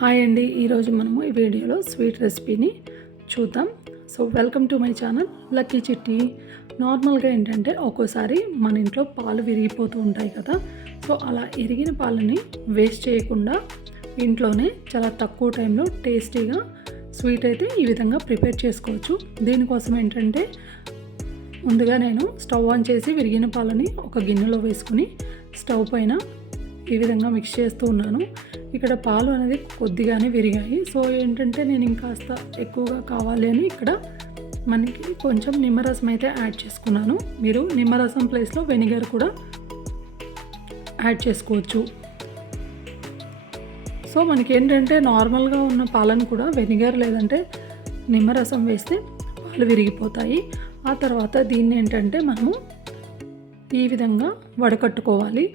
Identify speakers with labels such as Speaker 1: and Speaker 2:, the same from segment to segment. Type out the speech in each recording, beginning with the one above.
Speaker 1: Hi అండి ఈరోజు మనము ఈ వీడియోలో స్వీట్ రెసిపీని చూద్దాం. So welcome to my channel Lucky Chitti. నార్మల్గా ఏంటంటే ఒక్కోసారి మన ఇంట్లో పాలు విరిగిపోతూ ఉంటాయి కదా. సో అలా ఇరిగిన పాలని వేస్ట్ చేయకుండా ఇంట్లోనే చాలా తక్కువ టైంలో టేస్టీగా స్వీట్ అయితే ఈ విధంగా ప్రిపేర్ చేసుకోవచ్చు. దీనికోసం ఏంటంటే ముందుగా నేను స్టవ్ ఆన్ చేసి విరిగిన పాలని ఒక గిన్నెలో వేసుకుని స్టవ్ పైన ఈ విధంగా మిక్స్ చేస్తూ ఉన్నాను. ఇక్కడ పాలు అనేది కొద్దిగానే విరిగాయి. సో ఏంటంటే నేను ఇంకాస్త ఎక్కువగా కావాలి అని ఇక్కడ మనకి కొంచెం నిమ్మరసం అయితే యాడ్ చేసుకున్నాను. మీరు నిమ్మరసం ప్లేస్లో వెనిగర్ కూడా యాడ్ చేసుకోవచ్చు. సో మనకి ఏంటంటే నార్మల్గా ఉన్న పాలను కూడా వెనిగర్ లేదంటే నిమ్మరసం వేస్తే పాలు విరిగిపోతాయి. ఆ తర్వాత దీన్ని ఏంటంటే మనము ఈ విధంగా వడకట్టుకోవాలి.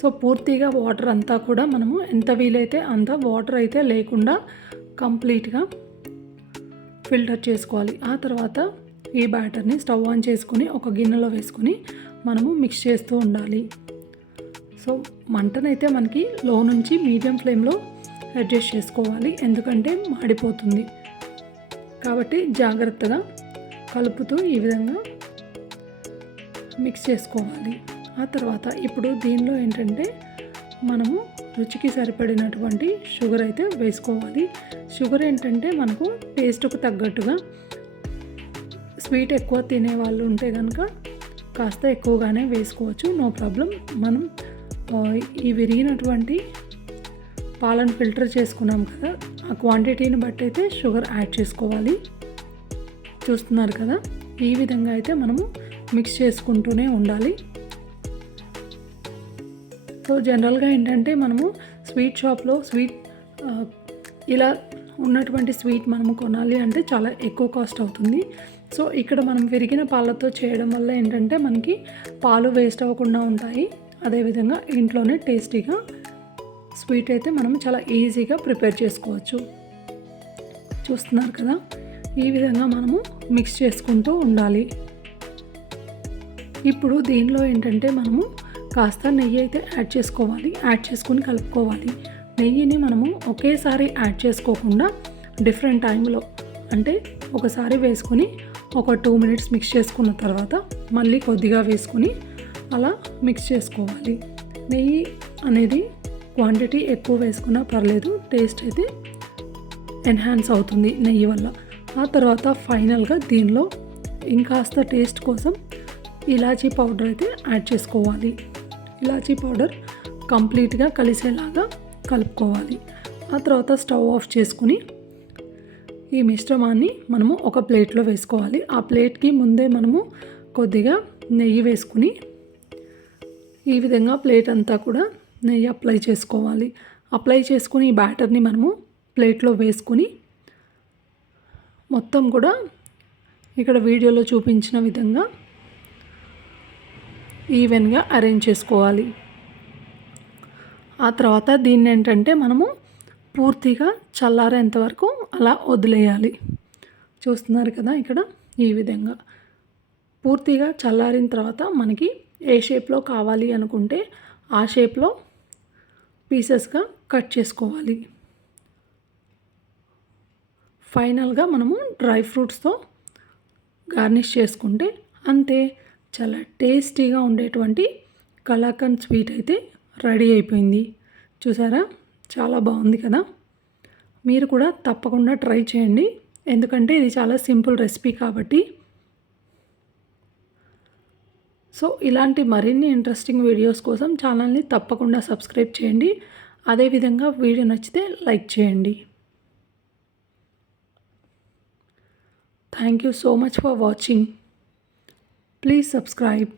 Speaker 1: సో పూర్తిగా వాటర్ అంతా కూడా మనము ఎంత వీలైతే అంత వాటర్ అయితే లేకుండా కంప్లీట్గా ఫిల్టర్ చేసుకోవాలి. ఆ తర్వాత ఈ బ్యాటర్ని స్టవ్ ఆన్ చేసుకుని ఒక గిన్నెలో వేసుకుని మనము మిక్స్ చేస్తూ ఉండాలి. సో మంటనైతే మనకి లో నుంచి మీడియం ఫ్లేమ్లో అడ్జస్ట్ చేసుకోవాలి. ఎందుకంటే మాడిపోతుంది. కాబట్టి జాగ్రత్తగా కలుపుతూ ఈ విధంగా మిక్స్ చేసుకోవాలి. ఆ తర్వాత ఇప్పుడు దీనిలో ఏంటంటే మనము రుచికి సరిపడినటువంటి షుగర్ అయితే వేసుకోవాలి. షుగర్ ఏంటంటే మనకు టేస్ట్కు తగ్గట్టుగా స్వీట్ ఎక్కువ తినే వాళ్ళు ఉంటే కనుక కాస్త ఎక్కువగానే వేసుకోవచ్చు. No problem. మనం ఈ విరిగినటువంటి పాలను ఫిల్టర్ చేసుకున్నాం కదా ఆ క్వాంటిటీని బట్టి అయితే షుగర్ యాడ్ చేసుకోవాలి. చూస్తున్నారు కదా? ఈ విధంగా అయితే మనము మిక్స్ చేసుకుంటూనే ఉండాలి. సో జనరల్గా ఏంటంటే మనము స్వీట్ షాప్లో స్వీట్ ఇలా ఉన్నటువంటి స్వీట్ మనము కొనాలి అంటే చాలా ఎక్కువ కాస్ట్ అవుతుంది. సో ఇక్కడ మనం విరిగిన పాలతో చేయడం వల్ల ఏంటంటే మనకి పాలు వేస్ట్ అవ్వకుండా ఉంటాయి. అదేవిధంగా ఇంట్లోనే టేస్టీగా స్వీట్ అయితే మనం చాలా ఈజీగా ప్రిపేర్ చేసుకోవచ్చు. చూస్తున్నారు కదా? ఈ విధంగా మనము మిక్స్ చేసుకుంటూ ఉండాలి. ఇప్పుడు దీనిలో ఏంటంటే మనము కాస్త నెయ్యి అయితే యాడ్ చేసుకోవాలి. యాడ్ చేసుకుని కలుపుకోవాలి. నెయ్యిని మనము ఒకేసారి యాడ్ చేసుకోకుండా డిఫరెంట్ టైంలో అంటే ఒకసారి వేసుకుని ఒక టూ మినిట్స్ మిక్స్ చేసుకున్న తర్వాత మళ్ళీ కొద్దిగా వేసుకుని అలా మిక్స్ చేసుకోవాలి. నెయ్యి అనేది క్వాంటిటీ ఎక్కువ వేసుకున్నా పర్లేదు టేస్ట్ అయితే ఎన్హాన్స్ అవుతుంది నెయ్యి వల్ల. ఆ తర్వాత ఫైనల్గా దీనిలో ఇంకాస్త టేస్ట్ కోసం ఇలాచీ పౌడర్ అయితే యాడ్ చేసుకోవాలి. ఇలాచీ పౌడర్ కంప్లీట్గా కలిసేలాగా కలుపుకోవాలి. ఆ తర్వాత స్టవ్ ఆఫ్ చేసుకుని ఈ మిశ్రమాన్ని మనము ఒక ప్లేట్లో వేసుకోవాలి. ఆ ప్లేట్కి ముందే మనము కొద్దిగా నెయ్యి వేసుకుని ఈ విధంగా ప్లేట్ అంతా కూడా నెయ్యి అప్లై చేసుకోవాలి. అప్లై చేసుకుని ఈ బ్యాటర్ని మనము ప్లేట్లో వేసుకుని మొత్తం కూడా ఇక్కడ వీడియోలో చూపించిన విధంగా ఈవెన్గా అరేంజ్ చేసుకోవాలి. ఆ తర్వాత దీన్ని ఏంటంటే మనము పూర్తిగా చల్లారేంత వరకు అలా వదిలేయాలి. చూస్తున్నారు కదా ఇక్కడ ఈ విధంగా. పూర్తిగా చల్లారిన తర్వాత మనకి ఏ షేప్లో కావాలి అనుకుంటే ఆ షేప్లో పీసెస్గా కట్ చేసుకోవాలి. ఫైనల్గా మనము డ్రై ఫ్రూట్స్తో గార్నిష్ చేసుకుంటే అంతే. చాలా టేస్టీగా ఉండేటువంటి కలాకండ్ స్వీట్ అయితే రెడీ అయిపోయింది. చూసారా? చాలా బాగుంది కదా? మీరు కూడా తప్పకుండా ట్రై చేయండి. ఎందుకంటే ఇది చాలా సింపుల్ రెసిపీ కాబట్టి. సో ఇలాంటి మరిన్ని ఇంట్రెస్టింగ్ వీడియోస్ కోసం ఛానల్ని తప్పకుండా సబ్స్క్రైబ్ చేయండి. అదేవిధంగా వీడియో నచ్చితే లైక్ చేయండి. Thank you so much for watching. Please subscribe.